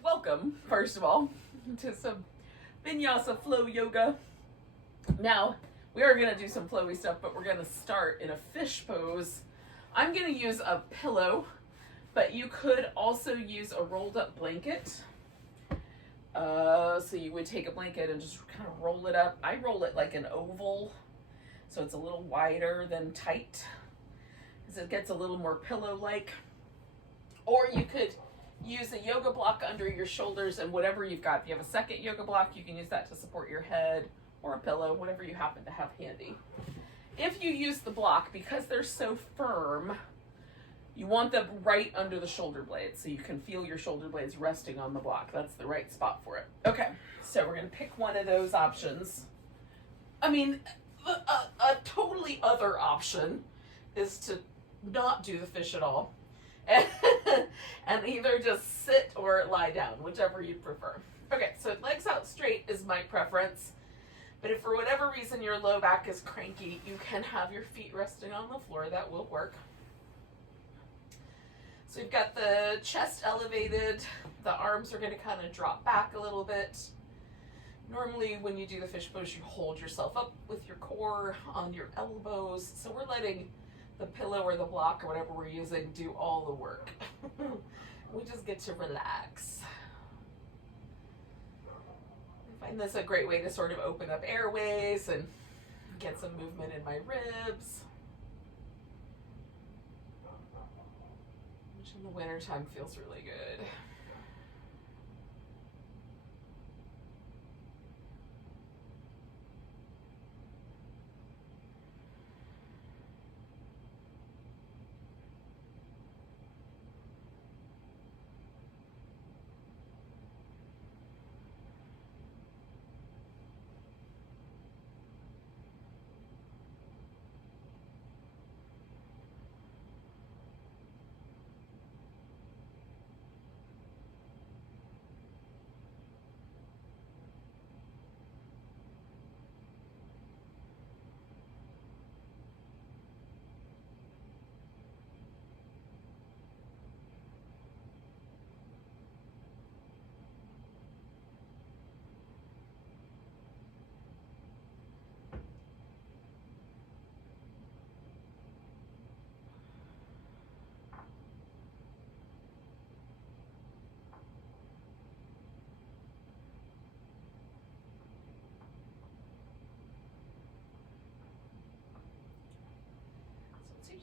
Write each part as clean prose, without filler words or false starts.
welcome, first of all, to some Vinyasa flow yoga. Now, we are going to do some flowy stuff, but we're going to start in a fish pose. I'm going to use a pillow, but you could also use a rolled up blanket. So you would take a blanket and just kind of roll it up. I roll it like an oval, so it's a little wider than tight, because it gets a little more pillow-like. Or you could use a yoga block under your shoulders and whatever you've got. If you have a second yoga block, you can use that to support your head, or a pillow, whatever you happen to have handy. If you use the block, because they're so firm, you want them right under the shoulder blades so you can feel your shoulder blades resting on the block. That's the right spot for it. Okay, so we're going to pick one of those options. I mean, a totally other option is to not do the fish at all and either just sit or lie down, whichever you prefer. Okay, so legs out straight is my preference. But if for whatever reason your low back is cranky, you can have your feet resting on the floor. That will work. So we've got the chest elevated. The arms are going to kind of drop back a little bit. Normally when you do the fish pose, you hold yourself up with your core on your elbows. So we're letting the pillow or the block or whatever we're using do all the work. We just get to relax. I find this a great way to sort of open up airways and get some movement in my ribs, which in the wintertime feels really good.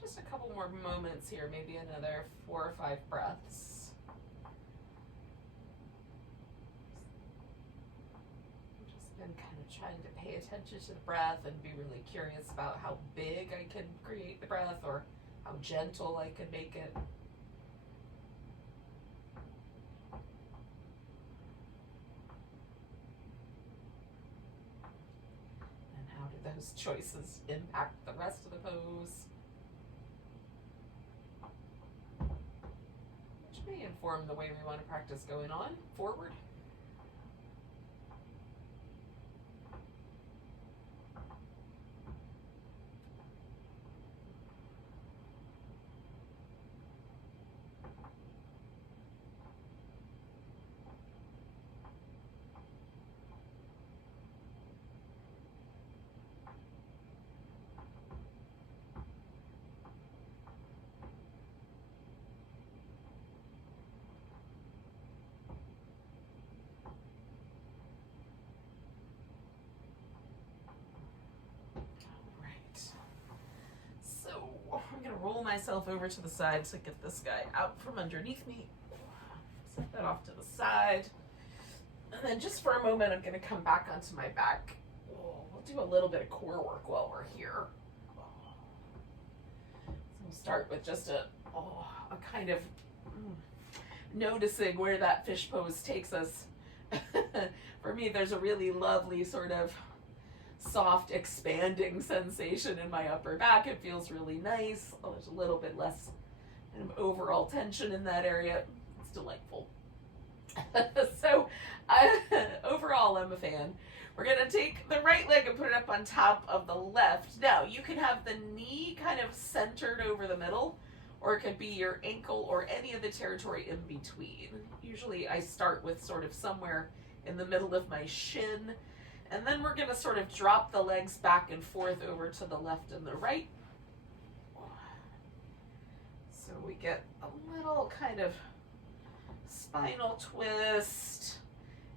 Just a couple more moments here, maybe another 4 or 5 breaths. I've just been kind of trying to pay attention to the breath and be really curious about how big I can create the breath or how gentle I can make it. And how do those choices impact the rest of the pose? May inform the way we want to practice going on forward. I'm going to roll myself over to the side to get this guy out from underneath me. Set that off to the side. And then just for a moment, I'm going to come back onto my back. We'll do a little bit of core work while we're here. So we'll start with just a kind of noticing where that fish pose takes us. For me, there's a really lovely sort of soft expanding sensation in my upper back. It feels really nice. There's a little bit less kind of overall tension in that area. It's delightful. So overall, I'm a fan. We're going to take the right leg and put it up on top of the left. Now, you can have the knee kind of centered over the middle, or it could be your ankle or any of the territory in between. Usually I start with sort of somewhere in the middle of my shin, and then we're going to sort of drop the legs back and forth over to the left and the right. So we get a little kind of spinal twist.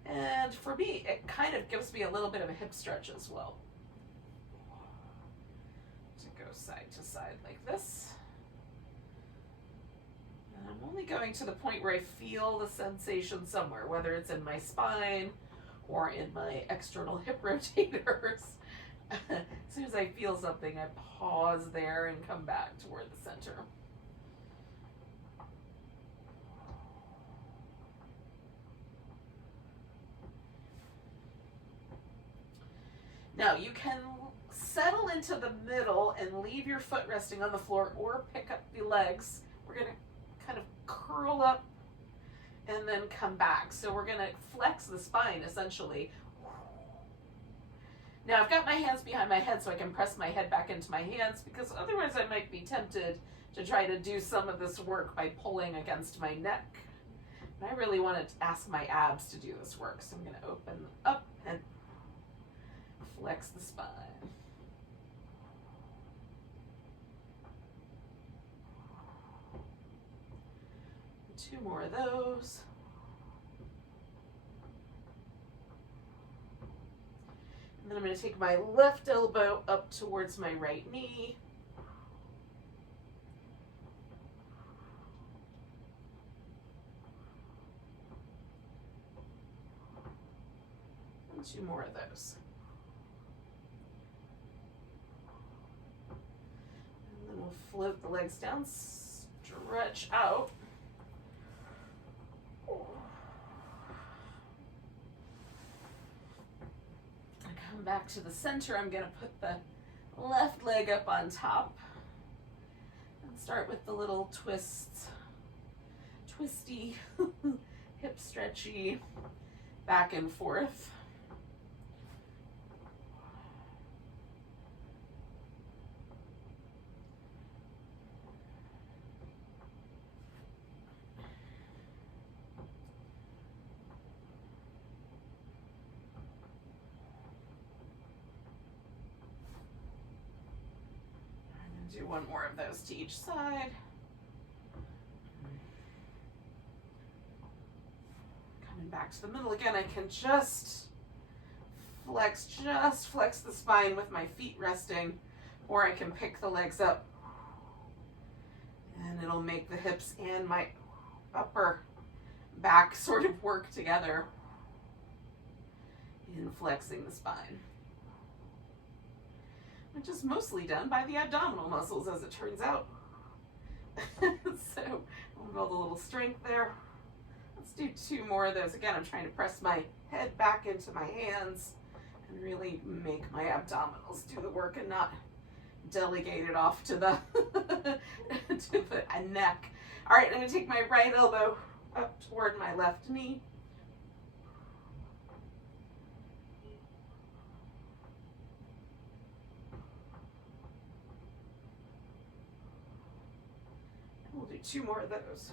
And for me, it kind of gives me a little bit of a hip stretch as well. To go side to side like this. And I'm only going to the point where I feel the sensation somewhere, whether it's in my spine or in my external hip rotators. As soon as I feel something, I pause there and come back toward the center. Now you can settle into the middle and leave your foot resting on the floor, or pick up the legs. We're going to kind of curl up and then come back. So we're going to flex the spine essentially. Now I've got my hands behind my head so I can press my head back into my hands, because otherwise I might be tempted to try to do some of this work by pulling against my neck. And I really want to ask my abs to do this work. So I'm going to open up and flex the spine. Two more of those. And then I'm going to take my left elbow up towards my right knee. And two more of those. We'll float the legs down, stretch out. And come back to the center. I'm going to put the left leg up on top and start with the little twists, twisty, hip stretchy, back and forth. Do one more of those to each side. Coming back to the middle again, I can just flex the spine with my feet resting, or I can pick the legs up and it'll make the hips and my upper back sort of work together in flexing the spine, which is mostly done by the abdominal muscles, as it turns out. So we'll build a little strength there. Let's do two more of those. Again, I'm trying to press my head back into my hands and really make my abdominals do the work and not delegate it off to the, to the neck. All right, I'm going to take my right elbow up toward my left knee. We'll do two more of those.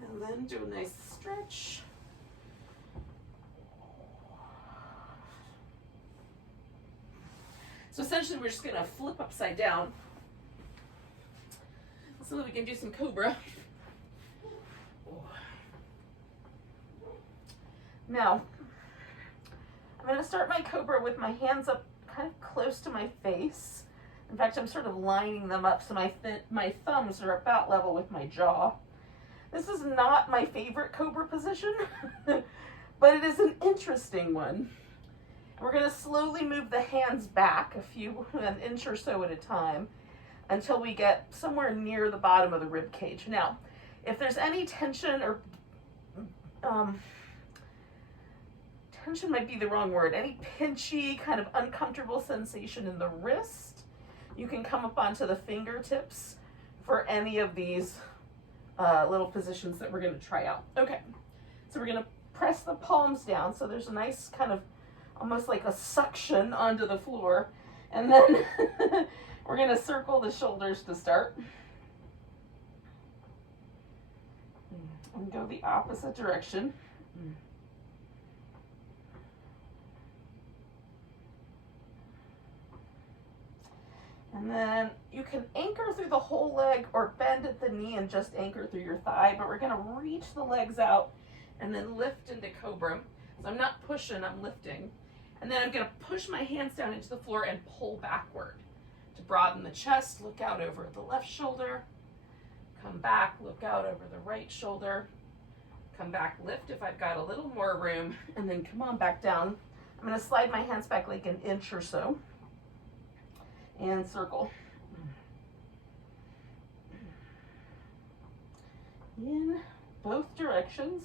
And then do a nice stretch. So essentially we're just going to flip upside down so that we can do some Cobra. Now, I'm going to start my Cobra with my hands up kind of close to my face. In fact, I'm sort of lining them up so my thumbs are about level with my jaw. This is not my favorite Cobra position, but it is an interesting one. We're going to slowly move the hands back an inch or so at a time until we get somewhere near the bottom of the rib cage. Now, if there's any tension or tension might be the wrong word, any pinchy kind of uncomfortable sensation in the wrist, you can come up onto the fingertips for any of these little positions that we're going to try out. Okay, so we're going to press the palms down so there's a nice kind of almost like a suction onto the floor, And then we're going to circle the shoulders to start. And go the opposite direction. And then you can anchor through the whole leg or bend at the knee and just anchor through your thigh, but we're going to reach the legs out and then lift into Cobra. So I'm not pushing, I'm lifting. And then I'm going to push my hands down into the floor and pull backward to broaden the chest. Look out over the left shoulder. Come back, look out over the right shoulder. Come back, lift if I've got a little more room, and then come on back down. I'm going to slide my hands back like an inch or so. And circle. In both directions.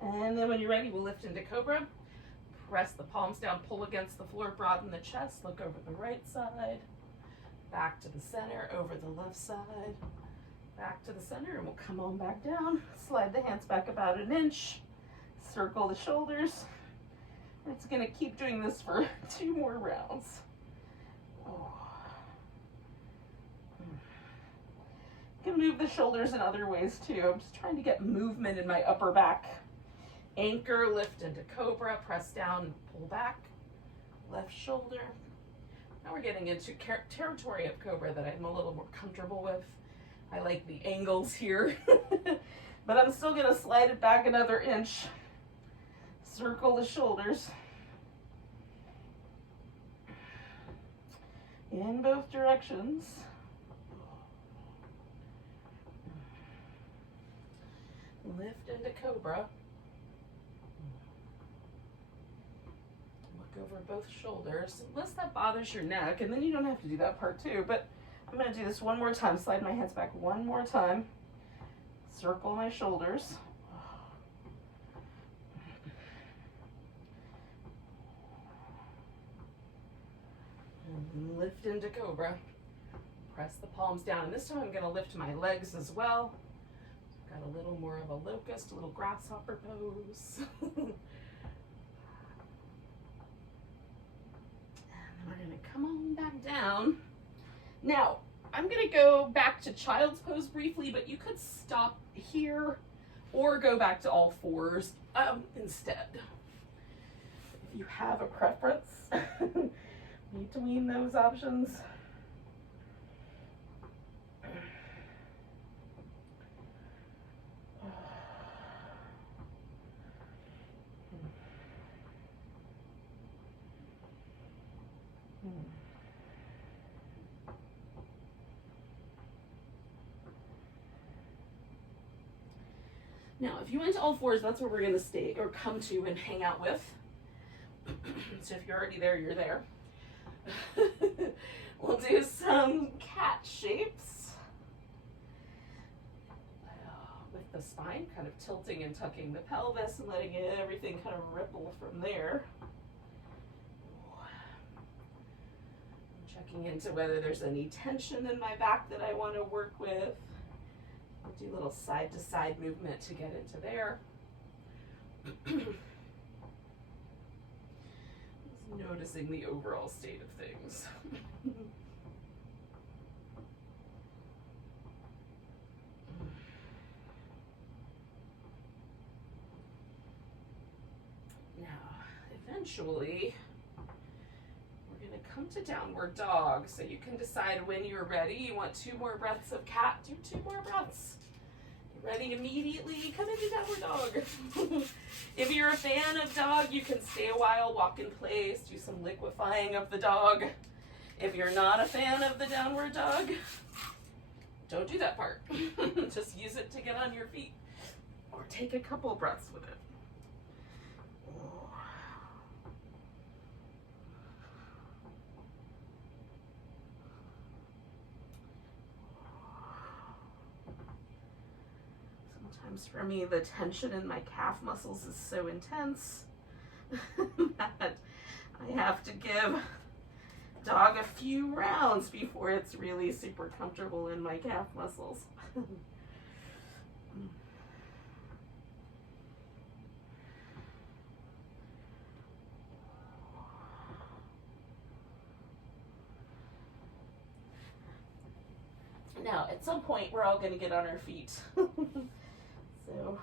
And then when you're ready, we'll lift into Cobra. Press the palms down, pull against the floor, broaden the chest, look over the right side, back to the center, over the left side, back to the center, and we'll come on back down. Slide the hands back about an inch, circle the shoulders. It's going to keep doing this for 2 more rounds. You can move the shoulders in other ways too. I'm just trying to get movement in my upper back. Anchor, lift into Cobra, press down and pull back. Left shoulder. Now we're getting into territory of Cobra that I'm a little more comfortable with. I like the angles here, but I'm still going to slide it back another inch. Circle the shoulders. In both directions. Lift into Cobra. Look over both shoulders, unless that bothers your neck, and then you don't have to do that part too, but I'm going to do this one more time. Slide my hands back one more time. Circle my shoulders. And lift into Cobra. Press the palms down, and this time I'm going to lift my legs as well. Got a little more of a locust, a little grasshopper pose. And we're going to come on back down. Now, I'm going to go back to child's pose briefly, but you could stop here or go back to all fours instead. If you have a preference between those options. Now, if you went to all fours, that's where we're going to stay or come to and hang out with. So if you're already there, you're there. We'll do some cat shapes. With the spine kind of tilting and tucking the pelvis and letting everything kind of ripple from there. Checking into whether there's any tension in my back that I want to work with. I'll do a little side to side movement to get into there. Just noticing the overall state of things. Now, eventually, come to downward dog, so you can decide when you're ready. You want 2 more breaths of cat, do 2 more breaths. You're ready immediately, come into downward dog. If you're a fan of dog, you can stay a while, walk in place, do some liquefying of the dog. If you're not a fan of the downward dog, don't do that part. Just use it to get on your feet or take a couple breaths with it. For me, the tension in my calf muscles is so intense that I have to give dog a few rounds before it's really super comfortable in my calf muscles. Now, at some point, we're all going to get on our feet. So,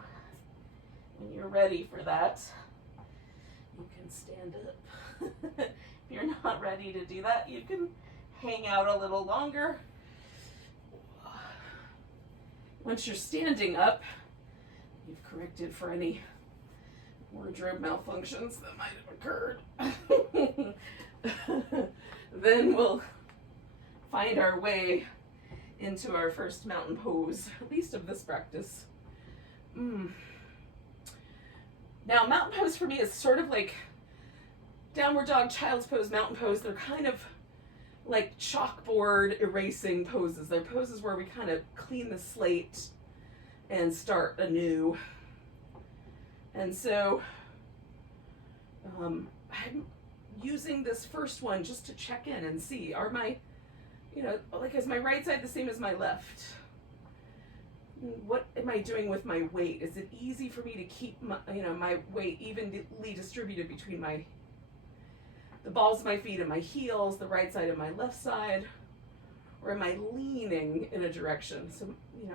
when you're ready for that, you can stand up. If you're not ready to do that, you can hang out a little longer. Once you're standing up, you've corrected for any wardrobe malfunctions that might have occurred. Then we'll find our way into our first mountain pose, at least of this practice. Now, mountain pose for me is sort of like downward dog, child's pose, mountain pose. They're kind of like chalkboard erasing poses. They're poses where we kind of clean the slate and start anew. And so I'm using this first one just to check in and see, are my, is my right side the same as my left? What am I doing with my weight? Is it easy for me to keep my weight evenly distributed between the balls of my feet and my heels, the right side and my left side? Or am I leaning in a direction? So,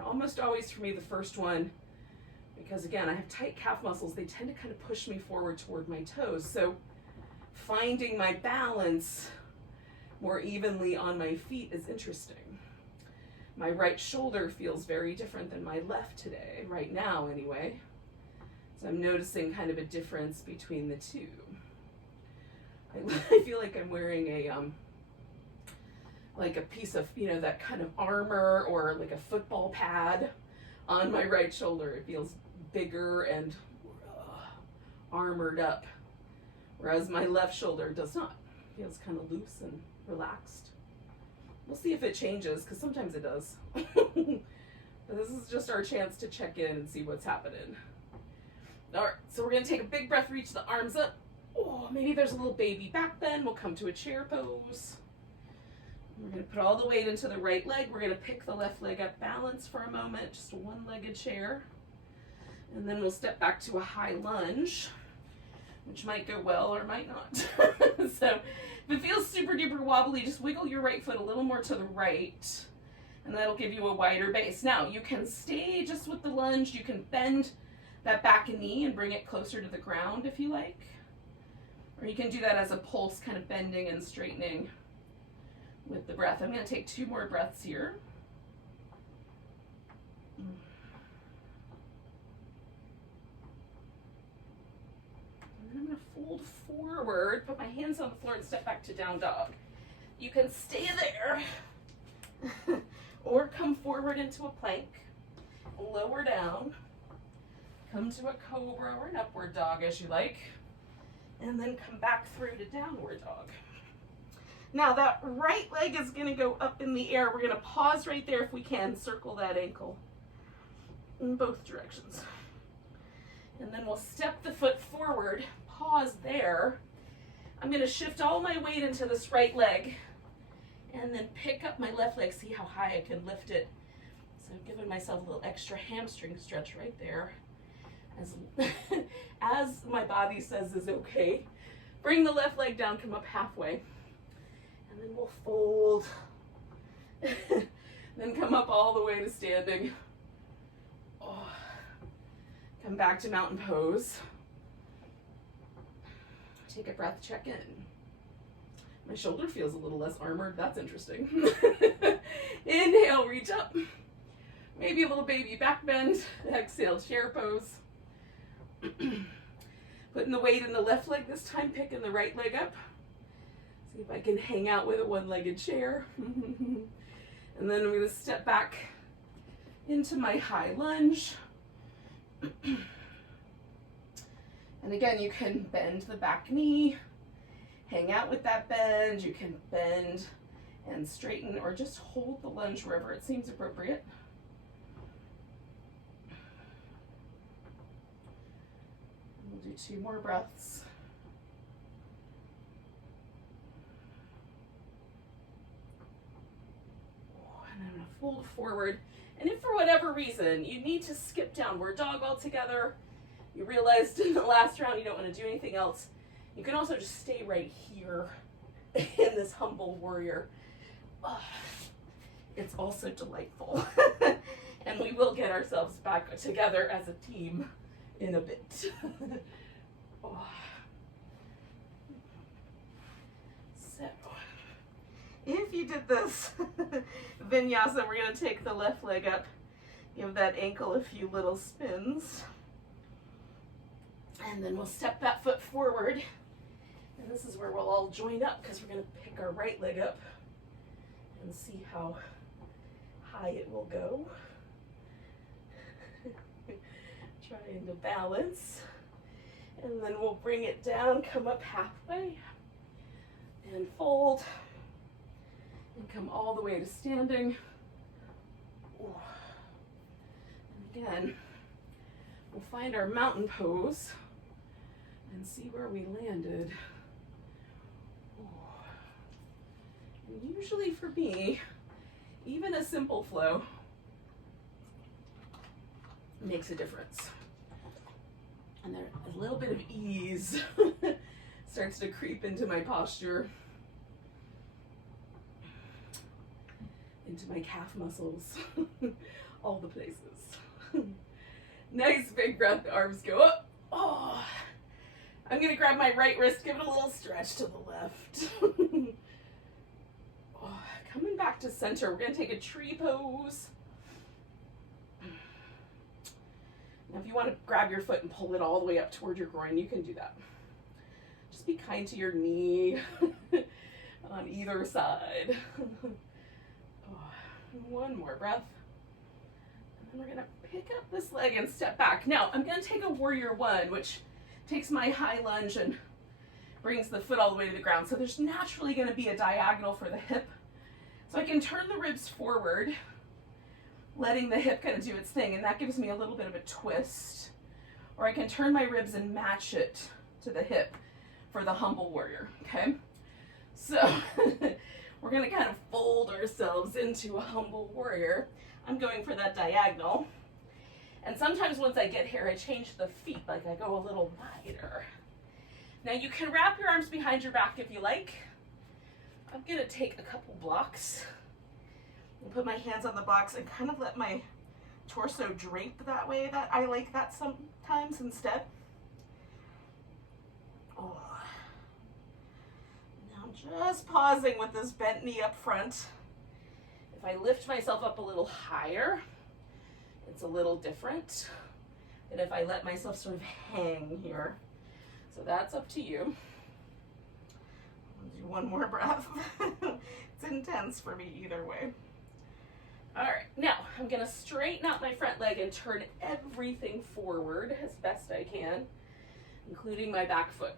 almost always for me, the first one, because again, I have tight calf muscles, they tend to kind of push me forward toward my toes. So finding my balance more evenly on my feet is interesting. My right shoulder feels very different than my left today, right now anyway. So I'm noticing kind of a difference between the two. I feel like I'm wearing a piece of, that kind of armor or like a football pad on my right shoulder. It feels bigger and armored up, whereas my left shoulder does not. It feels kind of loose and relaxed. We'll see if it changes, because sometimes it does. But this is just our chance to check in and see what's happening. All right, so we're going to take a big breath, reach the arms up. Oh, maybe there's a little baby back bend. We'll come to a chair pose. We're going to put all the weight into the right leg. We're going to pick the left leg up, balance for a moment, just a one-legged chair. And then we'll step back to a high lunge, which might go well or might not. So if it feels super duper wobbly, just wiggle your right foot a little more to the right, and that'll give you a wider base. Now, you can stay just with the lunge. You can bend that back knee and bring it closer to the ground if you like. Or you can do that as a pulse, kind of bending and straightening with the breath. I'm going to take 2 more breaths here. And then I'm going to fold forward, put my hands on the floor, and step back to down dog. You can stay there or come forward into a plank, lower down, come to a cobra or an upward dog as you like, and then come back through to downward dog. Now that right leg is going to go up in the air. We're going to pause right there if we can, circle that ankle in both directions. And then we'll step the foot forward, pause there. I'm going to shift all my weight into this right leg and then pick up my left leg, see how high I can lift it. So I'm giving myself a little extra hamstring stretch right there. As my body says is okay. Bring the left leg down, come up halfway. And then we'll fold. Then come up all the way to standing. Oh. Come back to mountain pose. Take a breath, check in. My shoulder feels a little less armored. That's interesting. Inhale, reach up. Maybe a little baby back bend. Exhale, chair pose. Putting the weight in the left leg this time, picking the right leg up. See if I can hang out with a one-legged chair. And then I'm going to step back into my high lunge. And again, you can bend the back knee, hang out with that bend. You can bend and straighten or just hold the lunge wherever it seems appropriate. We'll do 2 more breaths. And I'm going to fold forward. And if for whatever reason you need to skip downward dog altogether, you realized in the last round you don't want to do anything else, you can also just stay right here in this humble warrior. it's also delightful. And we will get ourselves back together as a team in a bit. Oh. So, if you did this vinyasa, we're going to take the left leg up, give that ankle a few little spins, and then we'll step that foot forward. And this is where we'll all join up because we're going to pick our right leg up and see how high it will go. Trying to balance. And then we'll bring it down, come up halfway, and fold, and come all the way to standing. And again, we'll find our mountain pose and see where we landed. And usually for me, even a simple flow makes a difference. And there, a little bit of ease starts to creep into my posture, into my calf muscles, all the places. Nice big breath, the arms go up. Oh, I'm gonna grab my right wrist, give it a little stretch to the left. Oh, coming back to center, we're gonna take a tree pose. Now, if you want to grab your foot and pull it all the way up toward your groin, you can do that. Just be kind to your knee on either side. Oh, one more breath. And then we're going to pick up this leg and step back. Now, I'm going to take a warrior one, which takes my high lunge and brings the foot all the way to the ground. So there's naturally going to be a diagonal for the hip. So I can turn the ribs forward, letting the hip kind of do its thing, and that gives me a little bit of a twist. Or I can turn my ribs and match it to the hip for the humble warrior, okay? So we're gonna kind of fold ourselves into a humble warrior. I'm going for that diagonal. And sometimes once I get here, I change the feet, like I go a little wider. Now you can wrap your arms behind your back if you like. I'm gonna take a couple blocks and put my hands on the box and kind of let my torso drape that way. That I like that sometimes instead. Oh. Now I'm just pausing with this bent knee up front. If I lift myself up a little higher, it's a little different than if I let myself sort of hang here. So that's up to you. I'll do one more breath. It's intense for me either way. All right, now I'm gonna straighten out my front leg and turn everything forward as best I can, including my back foot.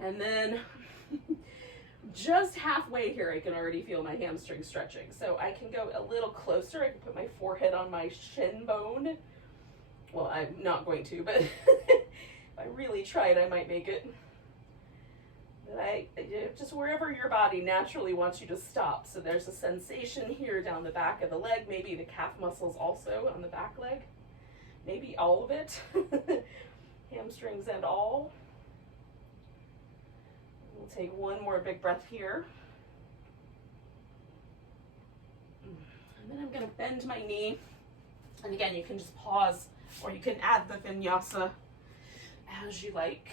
And then just halfway here, I can already feel my hamstring stretching. So I can go a little closer. I can put my forehead on my shin bone. Well, I'm not going to, but if I really tried, I might make it. But just wherever your body naturally wants you to stop. So there's a sensation here down the back of the leg, maybe the calf muscles also on the back leg, maybe all of it, hamstrings and all. We'll take one more big breath here. And then I'm gonna bend my knee. And again, you can just pause or you can add the vinyasa as you like.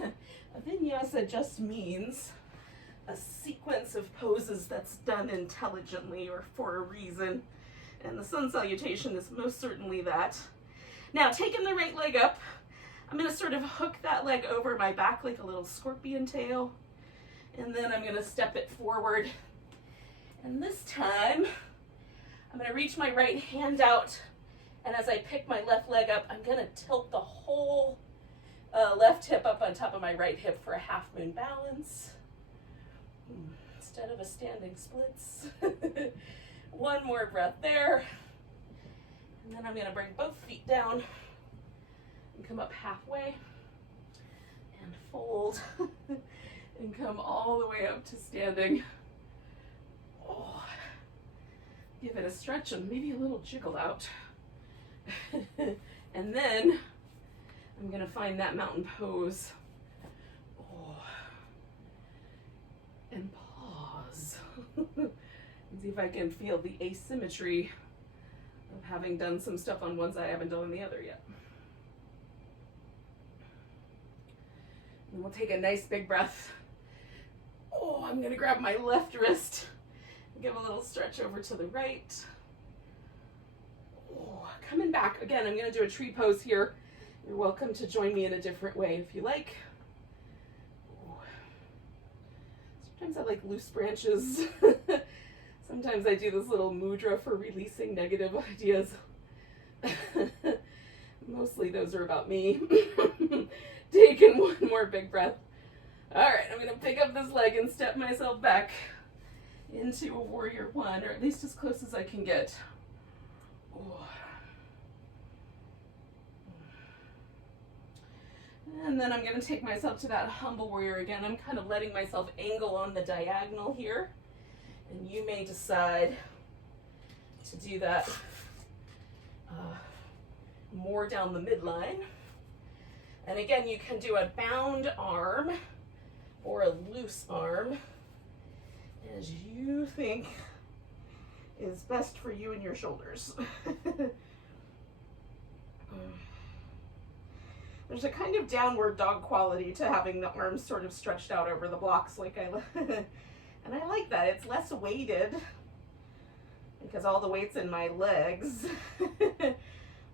A vinyasa just means a sequence of poses that's done intelligently or for a reason. And the sun salutation is most certainly that. Now, taking the right leg up, I'm going to sort of hook that leg over my back like a little scorpion tail. And then I'm going to step it forward. And this time, I'm going to reach my right hand out. And as I pick my left leg up, I'm going to tilt the whole left hip up on top of my right hip for a half moon balance instead of a standing splits. One more breath there. And then I'm going to bring both feet down and come up halfway and fold and come all the way up to standing. Oh, give it a stretch and maybe a little jiggle out. And then I'm going to find that mountain pose. Oh. And see if I can feel the asymmetry of having done some stuff on one side I haven't done on the other yet. And we'll take a nice big breath. Oh, I'm gonna grab my left wrist, give a little stretch over to the right. Oh, coming back. Again, I'm gonna do a tree pose here. You're welcome to join me in a different way if you like. Oh. Sometimes I like loose branches. Sometimes I do this little mudra for releasing negative ideas. Mostly those are about me. Taking one more big breath. All right, I'm gonna pick up this leg and step myself back into a warrior one, or at least as close as I can get. Oh. And then I'm gonna take myself to that humble warrior again. I'm kind of letting myself angle on the diagonal here. And you may decide to do that more down the midline. And again, you can do a bound arm or a loose arm as you think is best for you and your shoulders. There's a kind of downward dog quality to having the arms sort of stretched out over the blocks like and I like that. It's less weighted because all the weight's in my legs,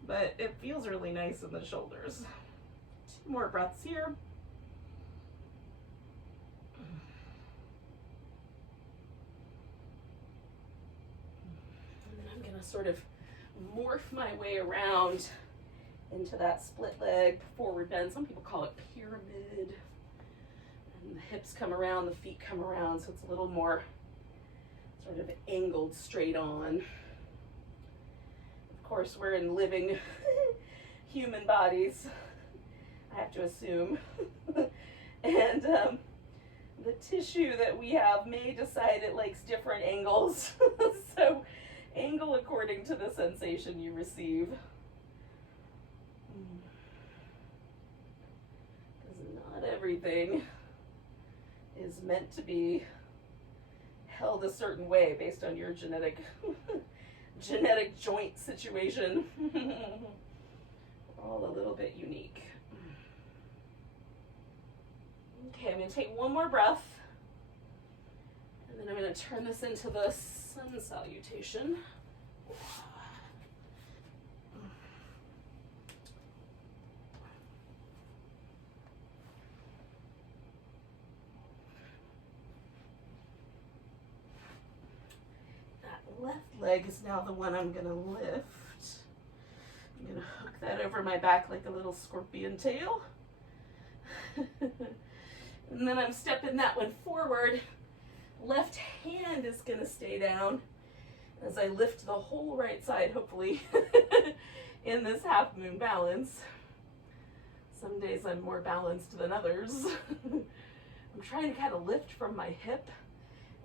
but it feels really nice in the shoulders. 2 more breaths here. And then I'm gonna sort of morph my way around into that split leg forward bend. Some people call it pyramid. And the hips come around, the feet come around, so it's a little more sort of angled straight on. Of course, we're in living human bodies, I have to assume. And the tissue that we have may decide it likes different angles. So angle according to the sensation you receive. Because not everything is meant to be held a certain way based on your genetic joint situation. We're all a little bit unique. Okay, I'm going to take one more breath, and then I'm going to turn this into the sun salutation. Left leg is now the one I'm going to lift. I'm going to hook that over my back like a little scorpion tail. And then I'm stepping that one forward. Left hand is going to stay down as I lift the whole right side, hopefully, in this half moon balance. Some days I'm more balanced than others. I'm trying to kind of lift from my hip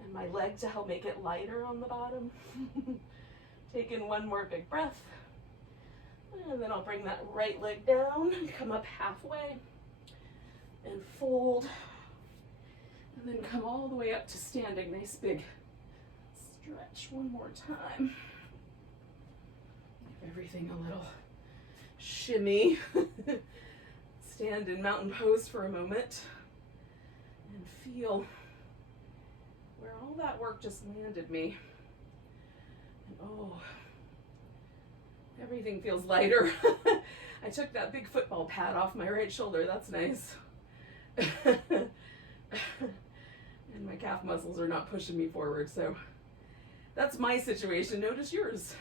and my leg to help make it lighter on the bottom. Taking one more big breath. And then I'll bring that right leg down, come up halfway, and fold. And then come all the way up to standing. Nice big stretch one more time. Give everything a little shimmy. Stand in mountain pose for a moment and feel where all that work just landed me. And oh, everything feels lighter. I took that big football pad off my right shoulder. That's nice. And my calf muscles are not pushing me forward, so that's my situation. Notice yours.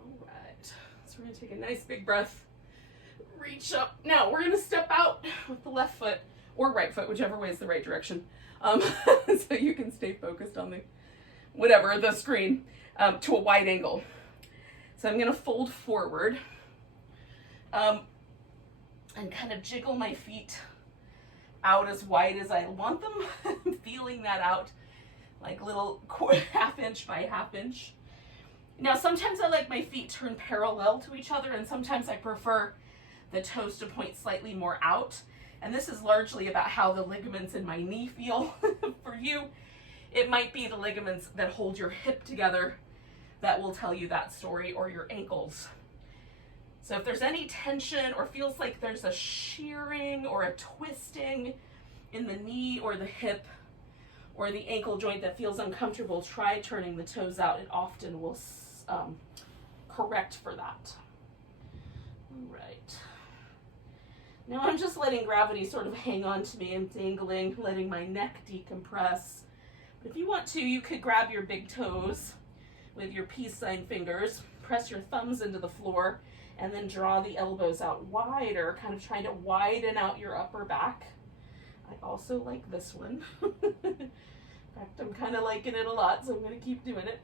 All right, so we're gonna take a nice big breath, reach up. Now we're gonna step out with the left foot or right foot, whichever way is the right direction, so you can stay focused on the screen, to a wide angle. So I'm gonna fold forward. And kind of jiggle my feet out as wide as I want them, feeling that out like little half inch by half inch. Now, sometimes I like my feet turned parallel to each other, and sometimes I prefer the toes to point slightly more out. And this is largely about how the ligaments in my knee feel. For you, it might be the ligaments that hold your hip together that will tell you that story, or your ankles. So if there's any tension or feels like there's a shearing or a twisting in the knee or the hip or the ankle joint that feels uncomfortable, try turning the toes out. It often will correct for that. All right. Now I'm just letting gravity sort of hang on to me and dangling, letting my neck decompress. But if you want to, you could grab your big toes with your peace sign fingers, press your thumbs into the floor, and then draw the elbows out wider, kind of trying to widen out your upper back. I also like this one. In fact, I'm kind of liking it a lot, so I'm going to keep doing it.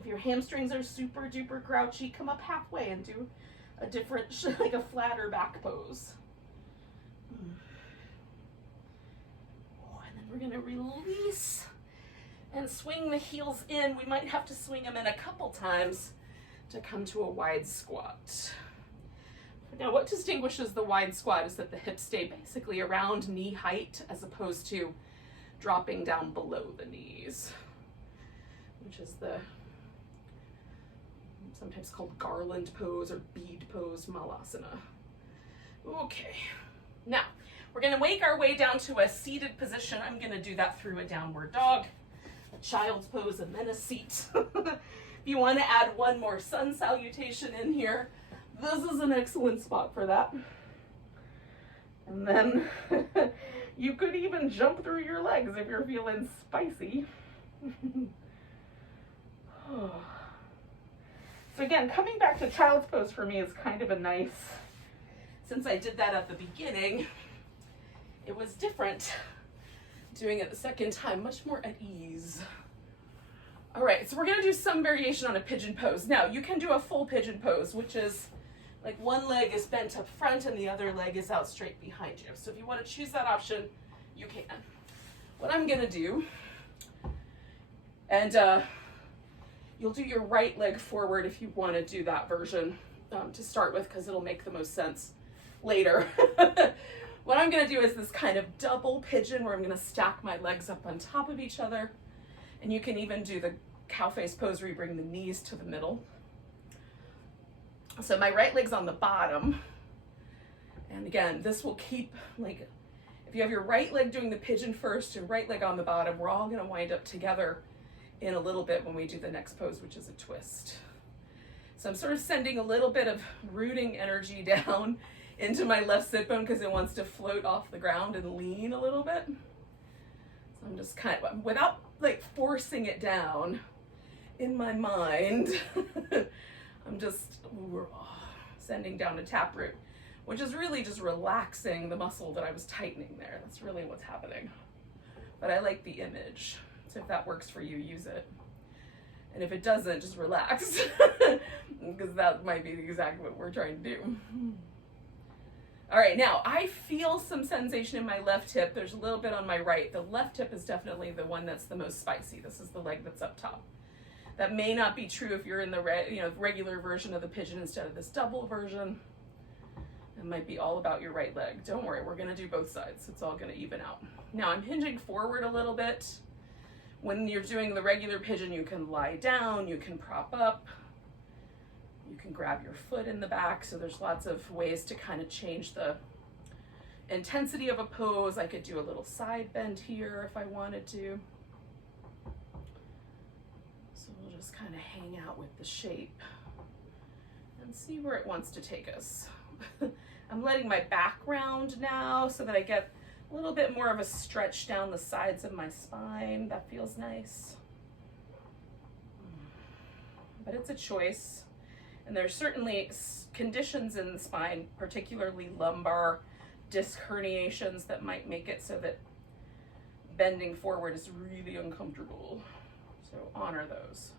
If your hamstrings are super duper grouchy, come up halfway and do a different, like a flatter back pose. Oh, and then we're going to release and swing the heels in. We might have to swing them in a couple times to come to a wide squat. Now, what distinguishes the wide squat is that the hips stay basically around knee height as opposed to dropping down below the knees, which is the sometimes called garland pose or bead pose, malasana. Okay, now we're going to make our way down to a seated position. I'm going to do that through a downward dog, a child's pose, and then a seat. If you want to add one more sun salutation in here, this is an excellent spot for that. And then you could even jump through your legs if you're feeling spicy. So again, coming back to child's pose for me is kind of a nice, since I did that at the beginning, it was different doing it the second time, much more at ease. All right, so we're gonna do some variation on a pigeon pose. Now, you can do a full pigeon pose, which is like one leg is bent up front and the other leg is out straight behind you. So if you want to choose that option, you can. What I'm gonna do, and you'll do your right leg forward if you want to do that version to start with, because it'll make the most sense later. What I'm gonna do is this kind of double pigeon where I'm gonna stack my legs up on top of each other. And you can even do the cow face pose where you bring the knees to the middle. So my right leg's on the bottom. And again, this will keep, like, if you have your right leg doing the pigeon first, your right leg on the bottom, we're all gonna wind up together in a little bit when we do the next pose, which is a twist. So I'm sort of sending a little bit of rooting energy down into my left sit bone because it wants to float off the ground and lean a little bit. So I'm just kind of, without like forcing it down in my mind, I'm just sending down a taproot, which is really just relaxing the muscle that I was tightening there. That's really what's happening. But I like the image. So if that works for you, use it. And if it doesn't, just relax, because that might be exactly what we're trying to do. All right, now I feel some sensation in my left hip. There's a little bit on my right. The left hip is definitely the one that's the most spicy. This is the leg that's up top. That may not be true if you're in the regular version of the pigeon instead of this double version. It might be all about your right leg. Don't worry, we're gonna do both sides. It's all gonna even out. Now I'm hinging forward a little bit. When you're doing the regular pigeon, you can lie down, you can prop up, you can grab your foot in the back. So there's lots of ways to kind of change the intensity of a pose. I could do a little side bend here if I wanted to. So we'll just kind of hang out with the shape and see where it wants to take us. I'm letting my back round now so that I get a little bit more of a stretch down the sides of my spine. That feels nice. But it's a choice. And there's certainly conditions in the spine, particularly lumbar disc herniations, that might make it so that bending forward is really uncomfortable. So honor those.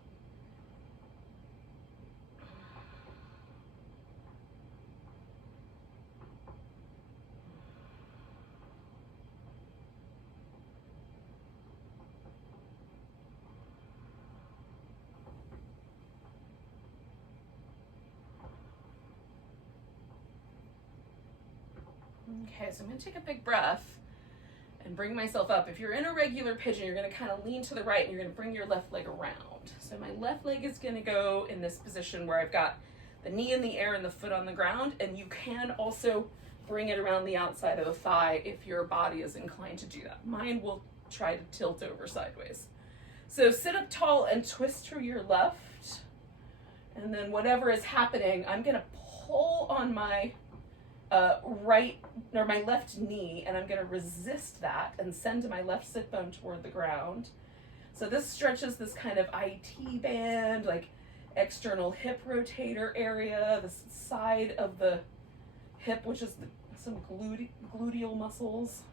Okay, so I'm going to take a big breath and bring myself up. If you're in a regular pigeon, you're going to kind of lean to the right and you're going to bring your left leg around. So my left leg is going to go in this position where I've got the knee in the air and the foot on the ground, and you can also bring it around the outside of the thigh if your body is inclined to do that. Mine will try to tilt over sideways. So sit up tall and twist to your left, and then whatever is happening, I'm going to pull on my right or my left knee, and I'm going to resist that and send my left sit bone toward the ground. So this stretches this kind of IT band, like external hip rotator area, the side of the hip, which is some gluteal muscles.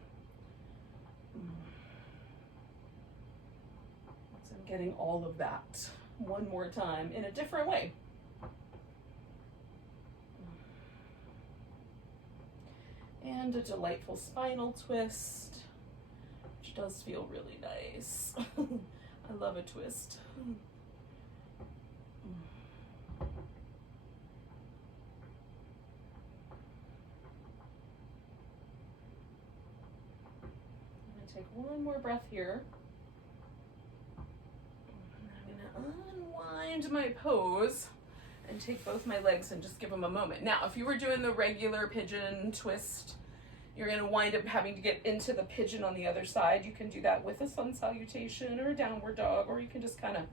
So I'm getting all of that one more time in a different way. And a delightful spinal twist, which does feel really nice. I love a twist. I'm going to take one more breath here. I'm going to unwind my pose and take both my legs and just give them a moment. Now, if you were doing the regular pigeon twist, you're going to wind up having to get into the pigeon on the other side. You can do that with a sun salutation or a downward dog, or you can just kind of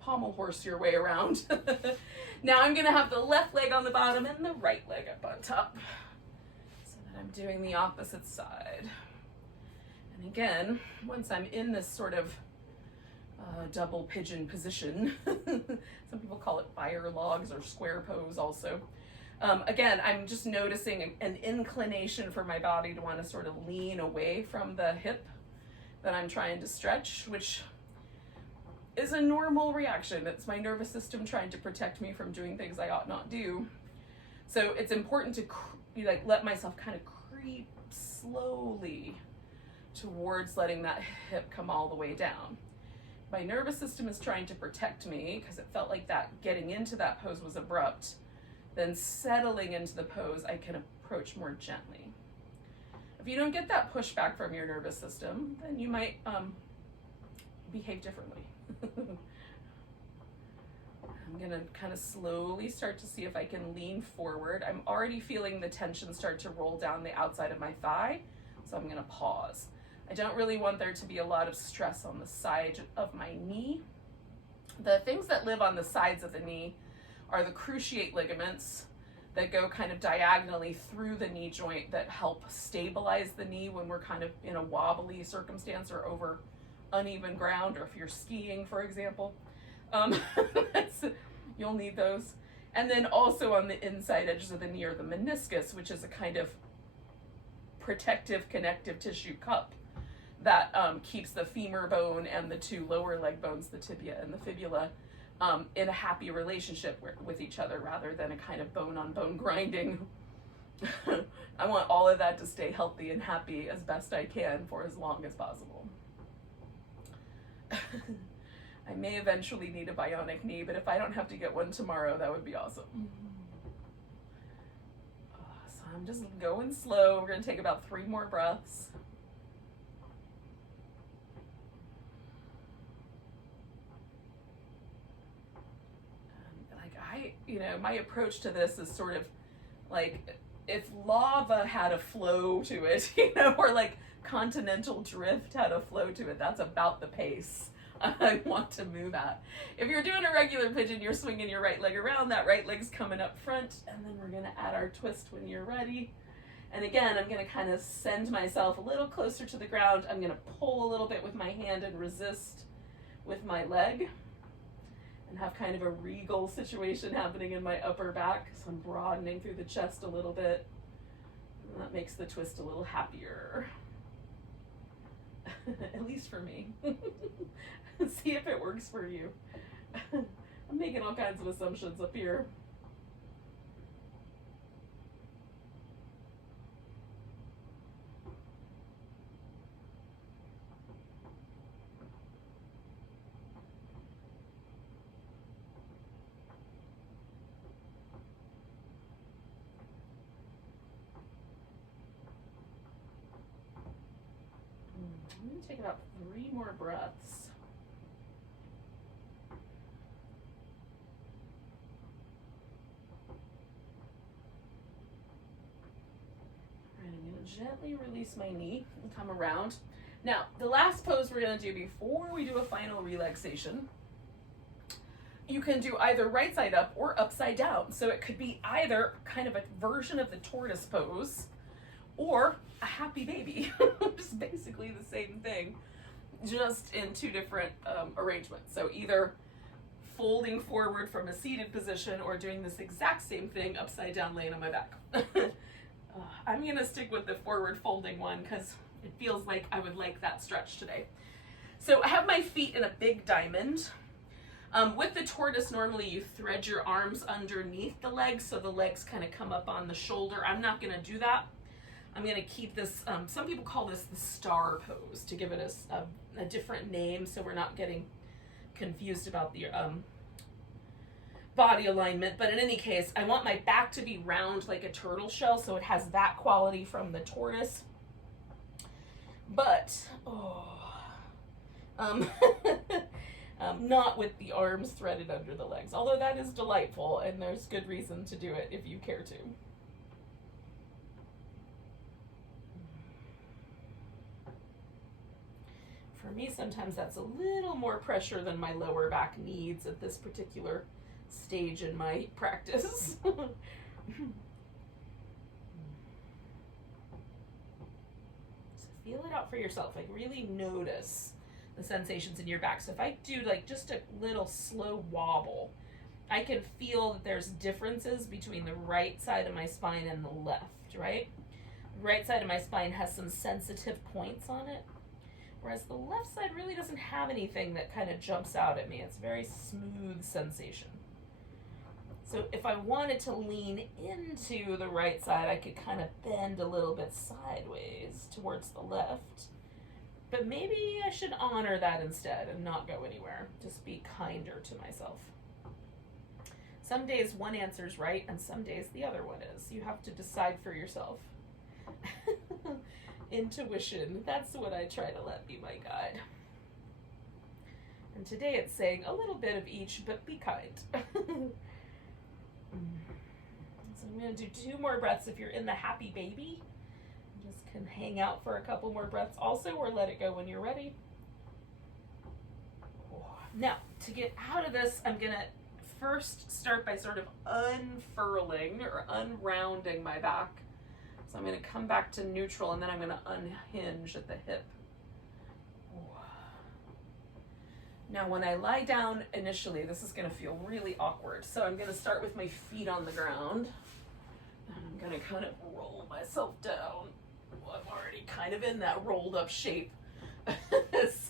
pommel horse your way around. Now I'm going to have the left leg on the bottom and the right leg up on top, so that I'm doing the opposite side. And again, once I'm in this sort of double pigeon position, some people call it fire logs or square pose also. Again, I'm just noticing an inclination for my body to want to sort of lean away from the hip that I'm trying to stretch, which is a normal reaction. It's my nervous system trying to protect me from doing things I ought not do. So it's important to let myself kind of creep slowly towards letting that hip come all the way down. My nervous system is trying to protect me because it felt like that getting into that pose was abrupt. Then settling into the pose, I can approach more gently. If you don't get that pushback from your nervous system, then you might behave differently. I'm gonna kind of slowly start to see if I can lean forward. I'm already feeling the tension start to roll down the outside of my thigh, so I'm gonna pause. I don't really want there to be a lot of stress on the side of my knee. The things that live on the sides of the knee are the cruciate ligaments that go kind of diagonally through the knee joint that help stabilize the knee when we're kind of in a wobbly circumstance or over uneven ground, or if you're skiing, for example. You'll need those. And then also on the inside edges of the knee are the meniscus, which is a kind of protective connective tissue cup that keeps the femur bone and the two lower leg bones, the tibia and the fibula, in a happy relationship with each other rather than a kind of bone-on-bone grinding. I want all of that to stay healthy and happy as best I can for as long as possible. I may eventually need a bionic knee, but if I don't have to get one tomorrow, that would be awesome. So I'm just going slow. We're going to take about 3 more breaths. My approach to this is sort of like if lava had a flow to it, or like continental drift had a flow to it, that's about the pace I want to move at. If you're doing a regular pigeon, you're swinging your right leg around, that right leg's coming up front, and then we're going to add our twist when you're ready. And again, I'm going to kind of send myself a little closer to the ground. I'm going to pull a little bit with my hand and resist with my leg, and have kind of a regal situation happening in my upper back. So I'm broadening through the chest a little bit. And that makes the twist a little happier. At least for me. See if it works for you. I'm making all kinds of assumptions up here. take about 3 more breaths. All right, I'm going to gently release my knee and come around. Now, the last pose we're going to do before we do a final relaxation, you can do either right side up or upside down. So it could be either kind of a version of the tortoise pose or a happy baby, which is basically the same thing, just in 2 different arrangements. So either folding forward from a seated position or doing this exact same thing upside down laying on my back. I'm going to stick with the forward folding one because it feels like I would like that stretch today. So I have my feet in a big diamond. With the tortoise, normally you thread your arms underneath the legs so the legs kind of come up on the shoulder. I'm not going to do that. I'm going to keep this, some people call this the star pose to give it a different name so we're not getting confused about the body alignment. But in any case, I want my back to be round like a turtle shell, so it has that quality from the tortoise. But, not with the arms threaded under the legs, although that is delightful and there's good reason to do it if you care to. For me, sometimes that's a little more pressure than my lower back needs at this particular stage in my practice. So feel it out for yourself, like really notice the sensations in your back. So if I do like just a little slow wobble, I can feel that there's differences between the right side of my spine and the left, right? The right side of my spine has some sensitive points on it, whereas the left side really doesn't have anything that kind of jumps out at me. It's a very smooth sensation. So if I wanted to lean into the right side, I could kind of bend a little bit sideways towards the left. But maybe I should honor that instead and not go anywhere. Just be kinder to myself. Some days one answer is right and some days the other one is. You have to decide for yourself. Intuition, that's what I try to let be my guide. And today it's saying a little bit of each, but be kind. So I'm going to do 2 more breaths. If you're in the happy baby, you just can hang out for a couple more breaths also, or let it go when you're ready. Now, to get out of this, I'm going to first start by sort of unfurling or unrounding my back. So I'm going to come back to neutral and then I'm going to unhinge at the hip. Now, when I lie down initially, this is going to feel really awkward. So I'm going to start with my feet on the ground. And I'm going to kind of roll myself down. Well, I'm already kind of in that rolled up shape.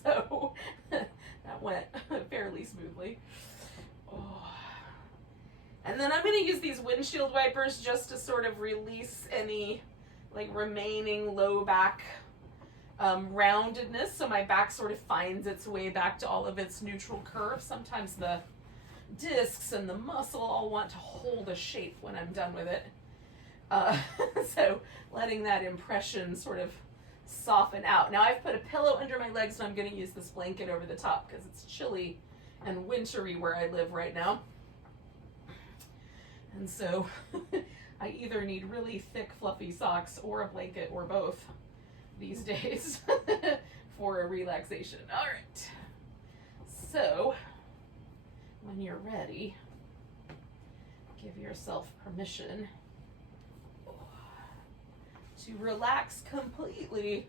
So that went fairly smoothly. And then I'm going to use these windshield wipers just to sort of release any like remaining low back roundedness, so my back sort of finds its way back to all of its neutral curve. Sometimes the discs and the muscle all want to hold a shape when I'm done with it. So letting that impression sort of soften out. Now I've put a pillow under my legs and I'm going to use this blanket over the top because it's chilly and wintry where I live right now. And so I either need really thick fluffy socks or a blanket or both these days for a relaxation. All right. So when you're ready, give yourself permission to relax completely,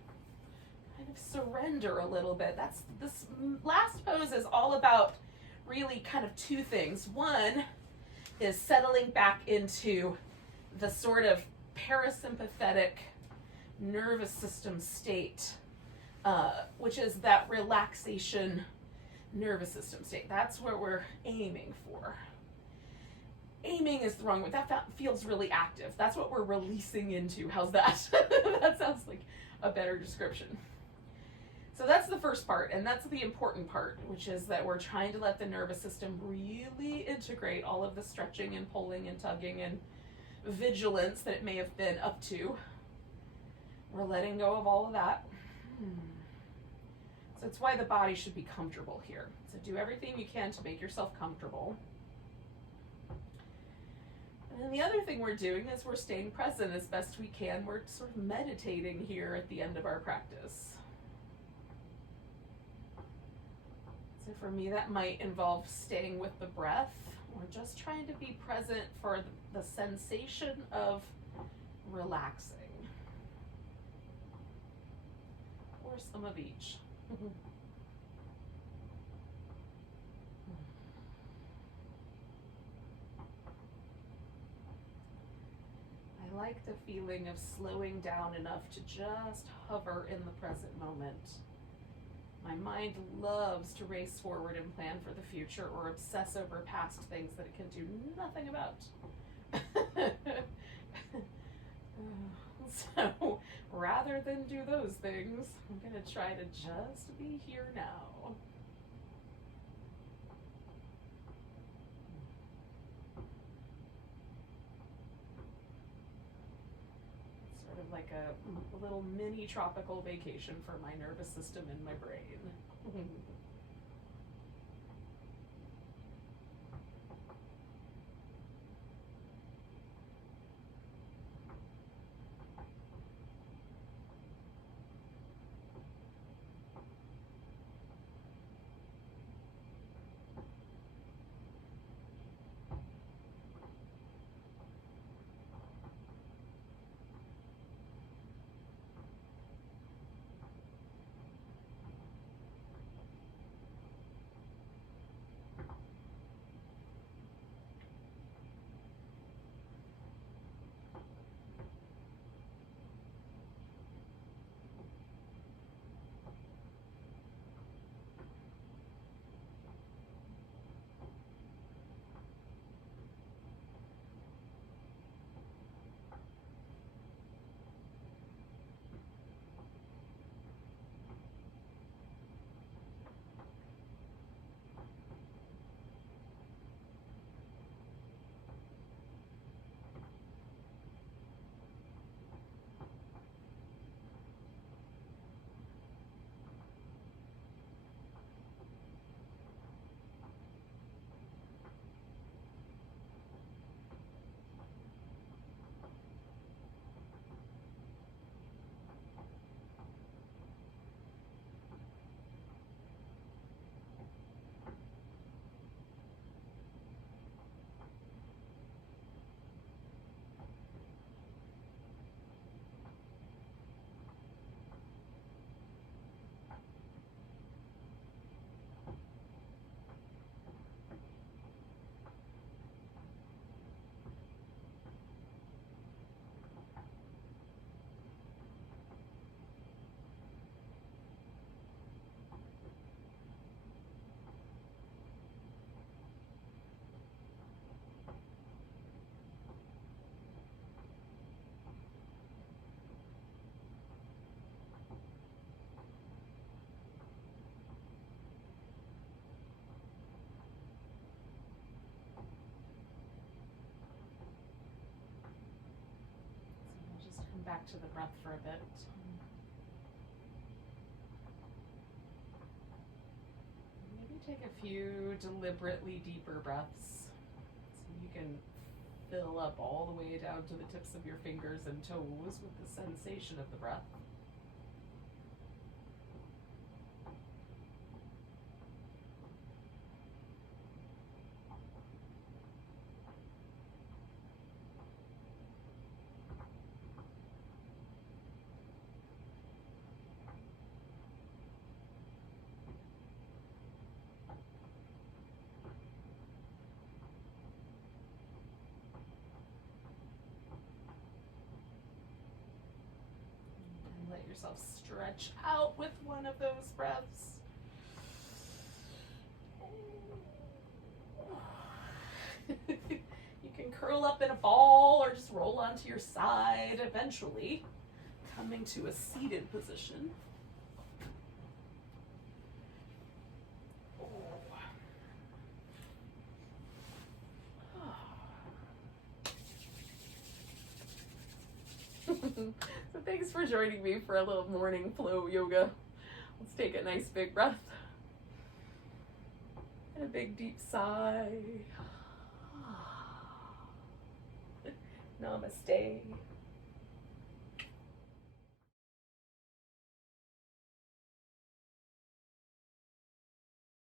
kind of surrender a little bit. This last pose is all about really kind of 2 things. One is settling back into the sort of parasympathetic nervous system state, which is that relaxation nervous system state. That's where we're aiming for. Aiming is the wrong word. That feels really active. That's what we're releasing into. How's that? That sounds like a better description. So that's the first part, and that's the important part, which is that we're trying to let the nervous system really integrate all of the stretching and pulling and tugging and vigilance that it may have been up to. We're letting go of all of that. So it's why the body should be comfortable here. So do everything you can to make yourself comfortable. And then the other thing we're doing is we're staying present as best we can. We're sort of meditating here at the end of our practice. So for me, that might involve staying with the breath, or just trying to be present for the sensation of relaxing. Or some of each. I like the feeling of slowing down enough to just hover in the present moment. My mind loves to race forward and plan for the future or obsess over past things that it can do nothing about. So rather than do those things, I'm going to try to just be here now. Sort of like a little mini tropical vacation for my nervous system and my brain. Back to the breath for a bit. Maybe take a few deliberately deeper breaths so you can fill up all the way down to the tips of your fingers and toes with the sensation of the breath. Let yourself stretch out with one of those breaths. You can curl up in a ball or just roll onto your side, eventually coming to a seated position. So thanks for joining me for a little morning flow yoga. Let's take a nice big breath. And a big deep sigh. Namaste.